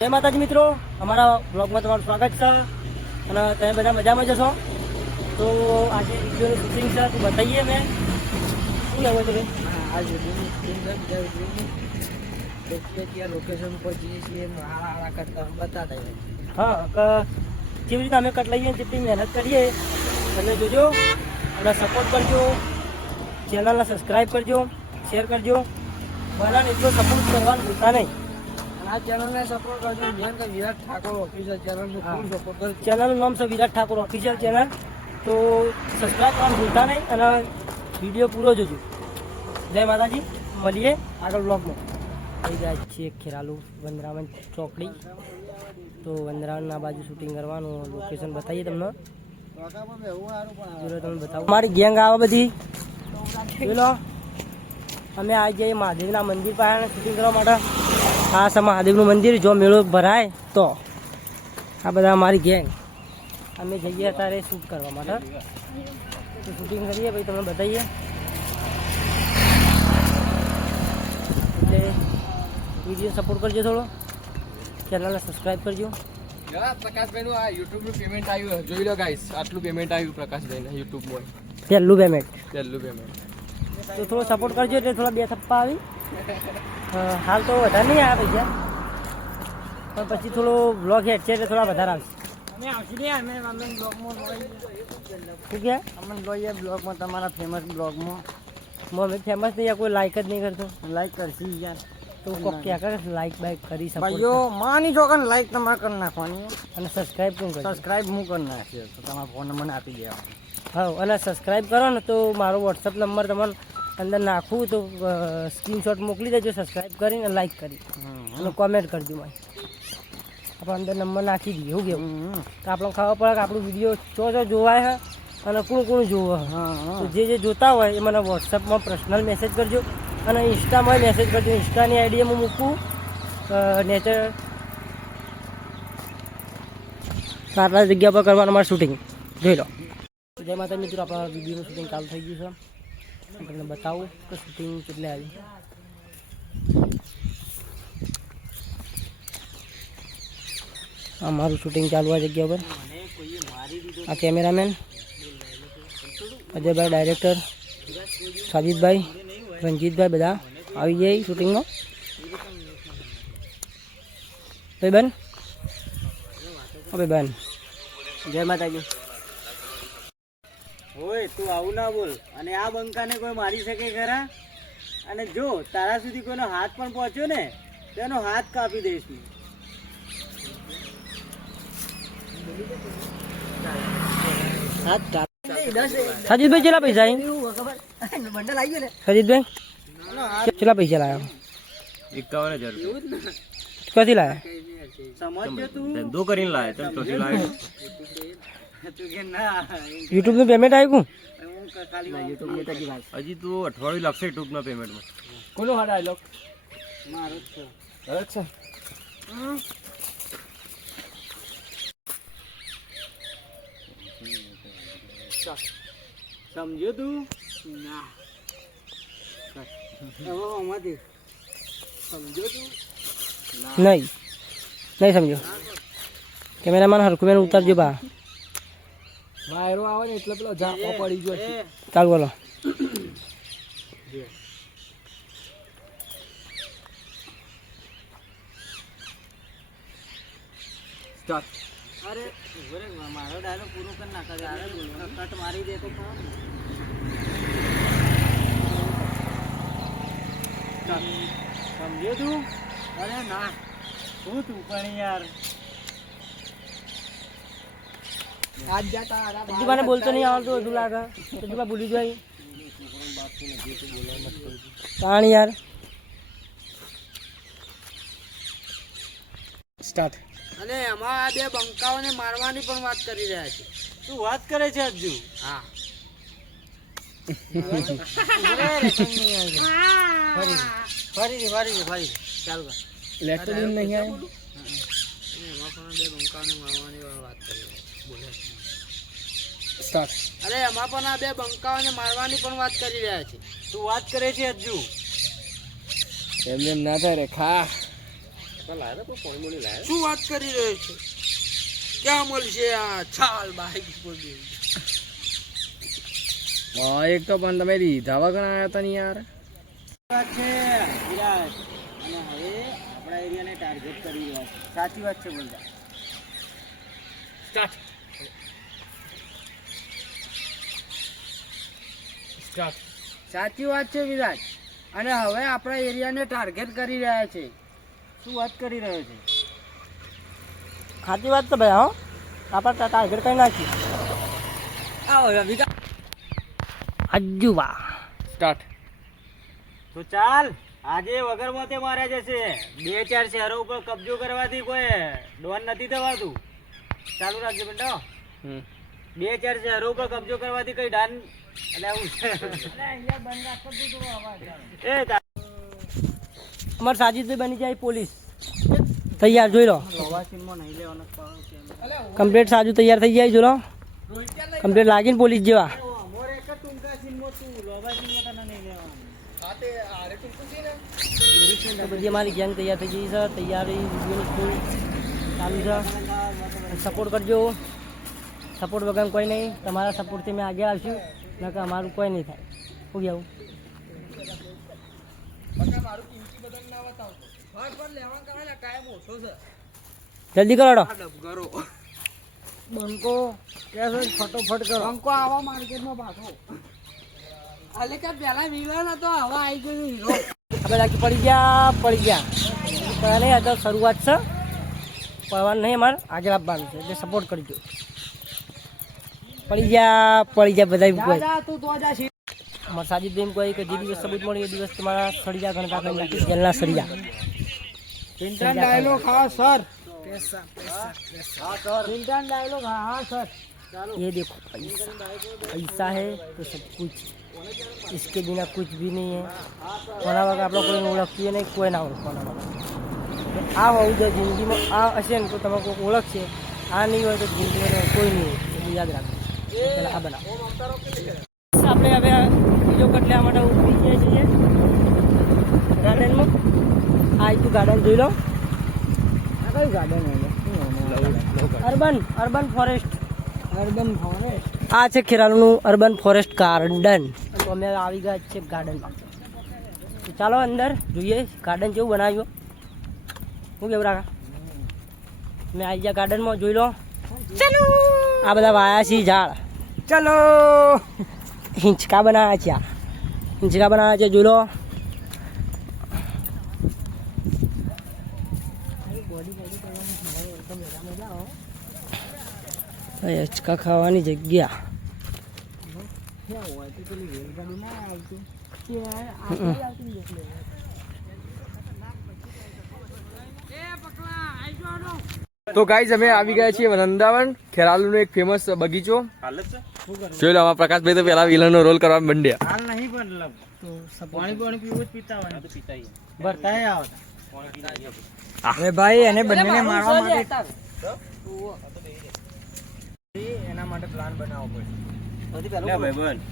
જય માતાજી મિત્રો, અમારા બ્લોગમાં તમારું સ્વાગત છે અને તમે બધા મજામાં જશો. તો આજે વિડીયોનું શૂટિંગ છે તો બતાવીએ. મેં શું લેવું છે ભાઈ? આજે ત્યાં લોકેશન ઉપર જઈએ છીએ હારા કરતા બતાતા. હા, જેવી રીતે અમે કટ લઈએ જેટલી મહેનત કરીએ તમે જોજો અને સપોર્ટ કરજો. ચેનલને સબસ્ક્રાઈબ કરજો, શેર કરજો. બધાને એટલો સપોર્ટ કરવાનું ભૂલતા નહીં. આ ચેનલને સપોર્ટ કરજો. જેમ કે વિરાટ ઠાકોર ઓફિશિયલ ચેનલને ફૂલ સપોર્ટ કરજો. ચેનલનું નામ છે વિરાટ ઠાકોર ઓફિશિયલ ચેનલ. તો સબસ્ક્રાઈબ કરવાનું ભૂલતા નહીં અને વિડીયો પૂરો જોજો. જય માતાજી, મળીએ આગળ બ્લોગમાં. થઈ જાય છીએ ખેરાલુ વંદરાવન ચોકડી. તો વંદરાવનના બાજુ શૂટિંગ કરવાનું લોકેશન બતાવીએ તમને. તમને બતાવું મારી ગેંગ આવે બધી. ચલો અમે આવી જઈએ મહાદેવના મંદિર પાસે શૂટિંગ કરવા માટે. આ છે મહાદેવનું મંદિર. જો મેળો ભરાય તો આ બધા અમારી ગેંગ અમે જઈએ અત્યારે શૂટ કરવા માટે. તો શૂટિંગ કરીએ પછી તમને બતાવીએ. એટલે વિડીયો સપોર્ટ કરજો, થોડો ચેનલને સબસ્ક્રાઈબ કરજો. પ્રકાશભાઈનું આ યુટ્યુબનું પેમેન્ટ આવ્યું, જોઈ લો ગાઈસ. આટલું પેમેન્ટ આવ્યું પ્રકાશભાઈને યુટ્યુબમાં. પહેલું પેમેન્ટ પેમેન્ટ તો થોડો સપોર્ટ કરજો. એટલે થોડા બે થપ્પા આવી. હાલ તો વધારે નહીં આવે પૈસા, પણ પછી થોડો બ્લોગ હેડ છે એટલે થોડા વધારે આવશે. અમે આવશું ને અમે બ્લોગમાં શું કહે? અમને જોઈએ બ્લોગમાં, તમારા ફેમસ બ્લોગમાં. અમે ફેમસ નહીં, કોઈ લાઈક જ નહીં કરતો. લાઈક કરશી યાર. તો કોક ક્યાં કરે લાઈક બાઈક કરી શકો. ભાઈઓ માની છોકરાને લાઈક તમારે કરી નાખવાની અને સબસ્ક્રાઈબ પણ કરો. સબસ્ક્રાઈબ હું કરી નાખીએ તો તમારા ફોન નંબર આપી દેવાનો. હા, અને સબસ્ક્રાઈબ કરો ને તો મારો વોટ્સઅપ નંબર તમારે અંદર નાખવું તો સ્ક્રીનશોટ મોકલી દેજો. સબસ્ક્રાઈબ કરીને લાઈક કરી અને કોમેન્ટ કરજો. આપણે અંદર નંબર નાખી દઈએ. એવું કેવું તો આપણે ખબર પડે કે આપણું વિડીયો ચો જોવાય છે અને કોણ જોવે. તો જે જોતા હોય એ મને વોટ્સઅપમાં પર્સનલ મેસેજ કરજો અને ઇન્સ્ટામાં મેસેજ કરજો. ઇન્સ્ટાની આઈડી હું મૂકું નેચર. આટલા જગ્યા પર કરવાનું અમારે શૂટિંગ જોઈ લો. જય માતા મિત્રો, આપણા વિડીયોનું શૂટિંગ ચાલુ થઈ ગયું છે. તમને બતાવું કે શૂટિંગ કેટલે આવી. અમારું શૂટિંગ ચાલુ આ જગ્યા પર. આ કેમેરામેન અજયભાઈ, ડાયરેક્ટર સાજીદભાઈ, રંજીતભાઈ બધા આવી જાય શૂટિંગમાં. ભાઈ બેન, ભાઈ બેન, જય માતાજી. ઓય તું આવું ના બોલ. અને આ બંકાને કોઈ મારી શકે ખરા? અને જો તારા સુધી કોઈનો હાથ પણ પહોંચ્યો ને તો એનો હાથ કાપી દઈશ. સાજીદભાઈ કેટલા પૈસા? બંડલ આવી ગયો ને સાજીદભાઈ કેટલા પૈસા લાવ્યા? 51,000 ક્યાંથી લાવ્યા? સમજજો તું. ધંધો કરીને લાવે તો પછી લાવે. તું કે ના યુટ્યુબનું પેમેન્ટ આવ્યું? હું ખાલી હજી તું અઠવાડિયું લાગશે યુટ્યુબના પેમેન્ટમાં. કોનો હાડ ડાયલોગ મારું જ છે. છે સમજ્યો તું? ના હવે આમાંથી સમજો તું? નહીં સમજો. કેમેરામેન હરખું બેન ઉતારજો. બા વાયરો આવે ને એટલે પેલો ઝાંપો પડી ગયો છે. ચાલ બોલો. અરે ઉભો રે, મારો ડાયલોગ પૂરો કરી નાખે. કટ મારી દે તો પણ સમજ્યો તું? અરે ના શું તું પણ યાર. આજ જાતા હજુબાને બોલતો નહીં આવડતું. હજુ લાગે હજુબા ભૂલી જાય. પાણી યાર. સ્ટાર્ટ. અને એમાં આ બે બંકાઓને મારવાની પણ વાત કરી રહ્યા છે. તું વાત કરે છે હજુ? હા. ફરી ચાલ કર. લેફ્ટનન્ટ નહીં આવે. એમાં પણ બે બંકાઓને મારવાની વાત કરી બોલે. સ્ટાર્ટ. અરે એમાં પણ આ બે બંકાઓને મારવાની પણ વાત કરી રહ્યા છે. તું વાત કરે છે હજુ? એમ ના થાય રે ખા. શું વાત કરી રહ્યો છે? ક્યાં મળશે આ છાલ બાઈક પર બે? એક તો પણ તમે રીધા વગર આવ્યા હતા ને યાર. વાત છે વિરાજ, અને હવે આપણા એરિયાને ટાર્ગેટ કરી રહ્યા છે. સાચી વાત છે બોલતા. સાચી વાત છે વિરાજ, અને હવે આપણા એરિયાને ટાર્ગેટ કરી રહ્યા છે. શું વાત કરી રહ્યો છે? સાચી વાત તો ભાઈ હો, આપણે ટાર્ગેટ કરી નાખી. અજ્જુબા સ્ટાર્ટ. તો ચાલ, આજે વગર મોતે માર્યા જશે. 2-4 શહેરો ઉપર કબજો કરવાથી કોઈ ડોન નથી થવાતું. ચાલુ રાખજો બેટા. 2-4 શહેરો ઉપર કબજો કરવાથી કઈ ડાન એટલે આવું એ અમારે સાજીદભાઈ બની જાય પોલીસ. તૈયાર જોઈ લો. પ્રવાસીમાં નહીં લેવાનો કમ્પ્લીટ સાજુ તૈયાર થઈ જાય, જો લો કમ્પ્લીટ લાગીને પોલીસ જેવા. મોર એક જ ટૂંકા સીનમાં તું લોબાસીમાં તને નહીં લેવાનું. તો બધી અમારી ગેંગ તૈયાર થઈ ગઈ છે. તૈયારી વિડીયોની ફૂલ ચાલુ છે. સપોર્ટ કરજો. સપોર્ટ વગર કોઈ નહીં. તમારા સપોર્ટથી મેં આગળ આવશું, નકર અમારું કોઈ નહીં થાય. શું કહેવું? જલ્દી કરો. બંકો કેસો ફટોફટ કરો. બંકો આવા માર્કેટમાં પાછો. અલે કે પેલા વિલન હતો, હવે આવી ગયો હીરો. આપણે બાકી પડી ગયા. પડ્યા નહીં, આ તો શરૂઆત છે. પડવાનું નહીં, અમારે આગળ આપવાનું છે, એટલે સપોર્ટ કરજો. પડી ગયા બધા કોઈ. તું તો જા. અમારે સાજીદભાઈ કોઈ કે જે દિવસ સબૂત મળી એ દિવસ તમારા સળિયા ગણતા કરી નાખી. જેલના સળિયા. ચિંતન ડાયલોગ હા સર. ચિંતન ડાયલોગ હા સર. ये देखो पैसा, पैसा है तो सब कुछ, इसके बिना कुछ भी नहीं है. કોના વગર આપણે કોઈને ઓળખીએ નહીં, કોઈ ના ઓળખવાના વગર. આ હોવું જોઈએ જિંદગીમાં. આ હશે ને તો તમે કોઈ ઓળખશે. આ નહીં હોય તો જિંદગીમાં કોઈ નહીં હોય. એટલે યાદ રાખો. પહેલાં આ બનાવો. આપણે હવે બીજો કટ લેવા માટે ઉભી જઈએ છીએ ગાર્ડનમાં. આ તું ગાર્ડન જોઈ લો. આ કયું ગાર્ડન? Urban forest. આ છે ખેરાલુનું અર્બન ફોરેસ્ટ ગાર્ડન. તો અમે આવી ગયા છે ગાર્ડનમાં. તો ચાલો અંદર જોઈએ ગાર્ડન કેવું બનાવ્યું. શું કેવું રાખા? મેં આવી ગયા ગાર્ડનમાં, જોઈ લો. આ બધા વાયા છે ઝાડ. ચલો. હિંચકા બનાવ્યા છે. હિંચકા બનાવ્યા છે, જોઈ લો. હિંચકા ખાવાની જગ્યા. તો ગાઈઝ અમે આવી ગયા છીએ વૃંદાવન, ખેરાલુનો એક ફેમસ બગીચો. જોઈ લો, આમાં પ્રકાશભાઈ તો પેલા વિલનનો રોલ કરવા મંડ્યા. હાલ નહીં પણ પાણી પીવું જ પીતા હોય તો પીતા ભરતા આવતા. અરે ભાઈ એને બંનેને મારવા માટે એના માટે પ્લાન બનાવવો પડે. સૌથી પહેલો ભાઈબંધ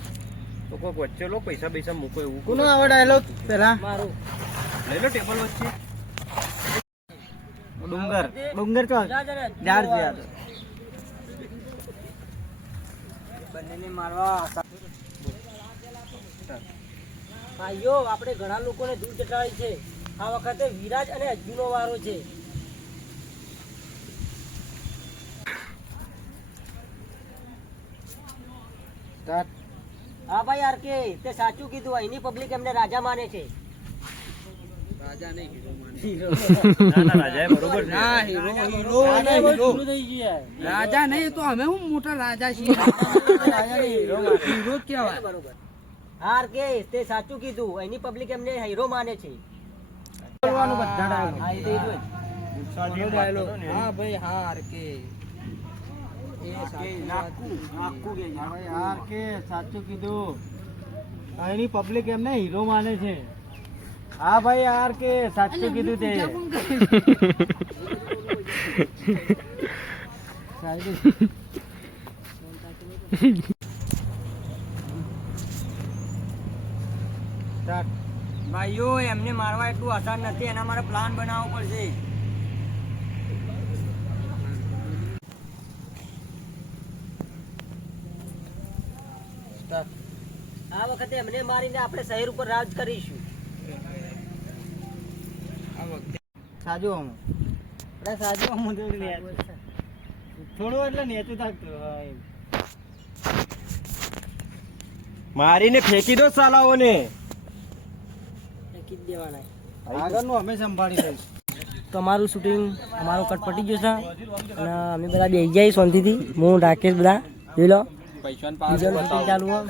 તો કોઈક વચ્ચે લો, પૈસા મૂકો એવું. કોનો આવો ડાયલોગ પહેલા? મારું લઈ લો ટેબલ વચ્ચે. ડુંગર તો ઝાડ છે. બંનેને મારવા. ભાઈઓ, આપણે ઘણા લોકોને દૂર ચટાડી છે. આ વખતે વિરાજ અને અજ્જુનો વારો છે. હા ભાઈ આરકે, તે સાચું કીધું. અહીંની પબ્લિક એમને રાજા માને છે. રાજા નહીં હીરો માને. ના રાજા બરોબર છે. ના હીરો રાજા બહુ જૂનું થઈ ગયું યાર. રાજા નહીં તો અમે હું મોટા રાજા છીએ. હીરો કેવાય. આરકે, તે સાચું કીધું. અહીંની પબ્લિક એમને હીરો માને છે. બોલવાનું બધા ડાયલોગ. હા, એ તો એટલું જ. ડાયલોગ. હા ભાઈ હાર કે સાચું કીધું. અહીંની પબ્લિક એમને હીરો માને છે. હા ભાઈ યાર કે સાચું કીધું તે. ભાઈઓ એમને મારવા એટલું આસાન નથી. એના માટે પ્લાન બનાવવો પડશે. વખતે એમને મારીને આપણે શહેર ઉપર રાજ કરીશું. સાજુ આમ સાજુ આમ થોડું એટલે નેચું થાકતું. મારીને ફેંકી દો સાલાઓને. ફેંકી જ દેવાના. આગળનું અમે સંભાળી લઈશું. તો અમારું શૂટિંગ અમારું કટ પટી ગયું છે અને અમે બધા બેસી જઈએ શાંતિથી. હું રાકેશ બધા જોઈ લો બીજાનું શૂટિંગ ચાલુ હોય.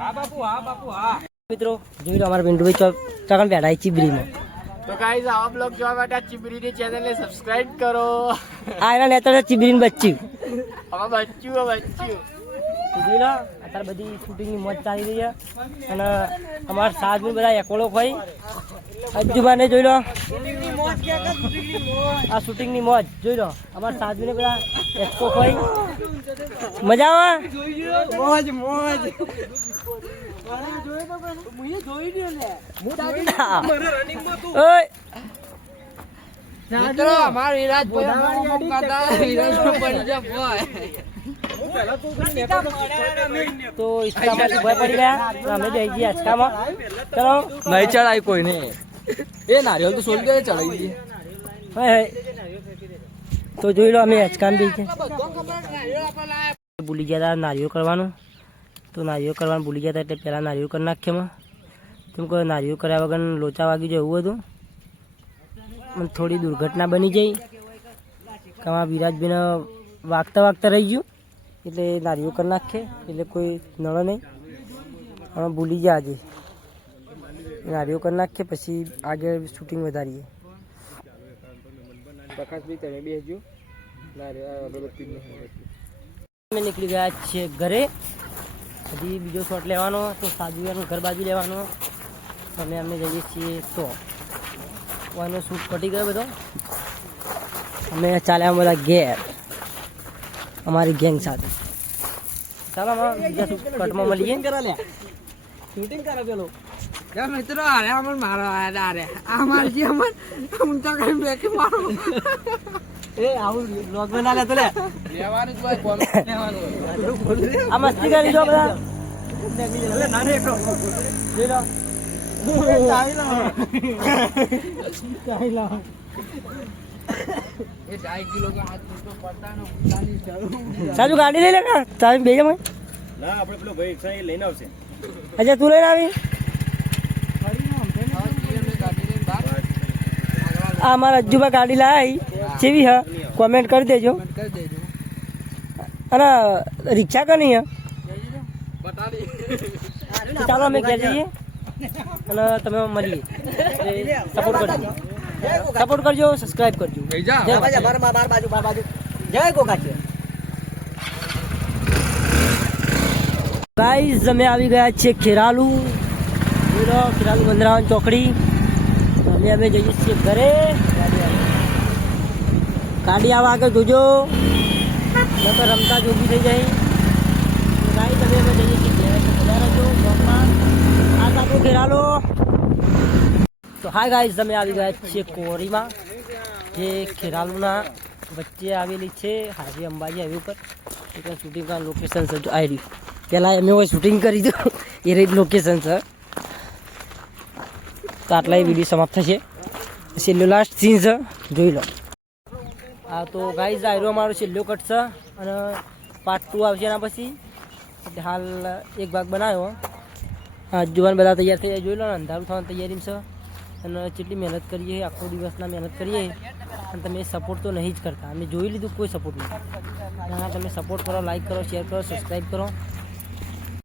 હા બાપુ હા બાપુ હા. મિત્રો જોઈ લો અમારા પિન્ટુભાઈ ચોકણ બેઠા ચીબરીમાં. તો ગાઈઝ આવા બ્લોગ જોવા માટે આ ચીબરીની ચેનલને સબસ્ક્રાઇબ કરો. આ એના નેતા છે ચીબરીને બચ્ચી. હવે બચ્યું તો જોઈ લો અત્યારે બધી શૂટિંગની મોજ ચાલી રહી છે અને અમારા સાધુ બધા એકોળો ખોઈ અજ્જુબાને જોઈ લો આ શૂટિંગની મોજ જોઈ લો અમારા સાધુને બધા એકો ખોઈ મજા આવે. મોજ મોજ ઓય મિત્રો અમાર તો ઈચ્છામાંથી ભય પડી ગયા અમે જઈ ગયા અચકામાં. ચલો નહીં ચડાય કોઈ નહીં. એ નારિયેલ તો સોલ ગયા ચડાવી દઈએ. હય તો જોઈ લો અમે અચકામ બી છે ભૂલી ગયા હતા નારિયેળ કરવાનું. તો નારિયેળ કરવાનું ભૂલી ગયા હતા એટલે પહેલાં નારિયેળ કરી નાખીએ એમાં. કેમ કે નારિયેળ કર્યા વગર લોચા વાગી જાય એવું હતું. અને થોડી દુર્ઘટના બની જઈ કે આમાં વિરાજભાઈને વાગતા વાગતા રહી ગયું એટલે નારિયેળ કરી નાખીએ એટલે કોઈ નળે નહીં. અમે ભૂલી ગયા આજે નારિયેળ કરી નાખીએ પછી આગળ શૂટિંગ વધારીએ. પ્રકાશભાઈ તમે બેસજો. અમે નીકળી ગયા છીએ ઘરે. હજી બીજો શોટ લેવાનો તો સાજુયાનું ઘર બાજુ લેવાનો. અમે અમને જઈએ છીએ તો એનો શૂટ પટી ગયો બધો. અમે ચાલ્યા બધા ઘેર અમારી ગેંગ સાથે. ચાલો અમે બીજા કટમાં મળીએ. શૂટિંગ કરે પેલો મિત્રો અરે અમર મારો અરે અમાર જે અમર હું તો કઈ બેઠી મારો એ આવું બ્લોગ બના લે તો લે લેવાનું જ ભાઈ કોણ લેવાનું. આ મસ્તી કરી જો બધા. સાજુ ગાડી લઈ લે કા તમે બે જણ. ના આપણે પેલો ભાઈ છે એ લઈને આવશે. અચ્છા તું લઈને આવી. આ અમારા અજ્જુબા ગાડી લાવી જેવી હા કોમેન્ટ કરી દેજો. અને રિક્ષા કની હે ચાલો અમે ઘેર જઈએ અને તમે મળીએ. સપોર્ટ કરજો સબસ્ક્રાઈબ કરજો. જય ગોકાચે. ગાઈઝ અમે આવી ગયા છીએ ખેરાલુ. ખેરાલુ બંદરાવન ચોકડી. અમે જઈએ છીએ ઘરે. ગાડી આવા આગળ જોજો તો રમતા જોગી થઈ જાય. ગાઈઝ અમે જઈએ છીએ ઘરે. આ સાચો ખેરાલુ. તો હા ગાઈઝ અમે આવી ગયા છીએ કોરીમાં જે ખેરાલુના વચ્ચે આવેલી છે હાજી અંબાજી હાઈવે ઉપર. એટલે શૂટિંગ કા લોકેશન છે જો આવી રહ્યું. પહેલાં અમે શૂટિંગ કરી હતું એ રીત લોકેશન છે. તો આટલા વિડીયો સમાપ્ત થશે. છેલ્લો લાસ્ટ સીન છે જોઈ લો. હા તો ગાઈઝ આ રહ્યો અમારો છેલ્લો કટ છે અને પાર્ટ 2 આવશે એના પછી. એટલે હાલ એક ભાગ બનાવ્યો. હા જુવાન બધા તૈયાર થઈ જાય જોઈ લો ને. અંધારું થવાની તૈયારી છે અને જેટલી મહેનત કરીએ આખો દિવસના મહેનત કરીએ અને તમે સપોર્ટ તો નહીં જ કરતા. અમે જોઈ લીધું કોઈ સપોર્ટ નહીં. તમે સપોર્ટ કરો, લાઈક કરો, શેર કરો, સબસ્ક્રાઈબ કરો.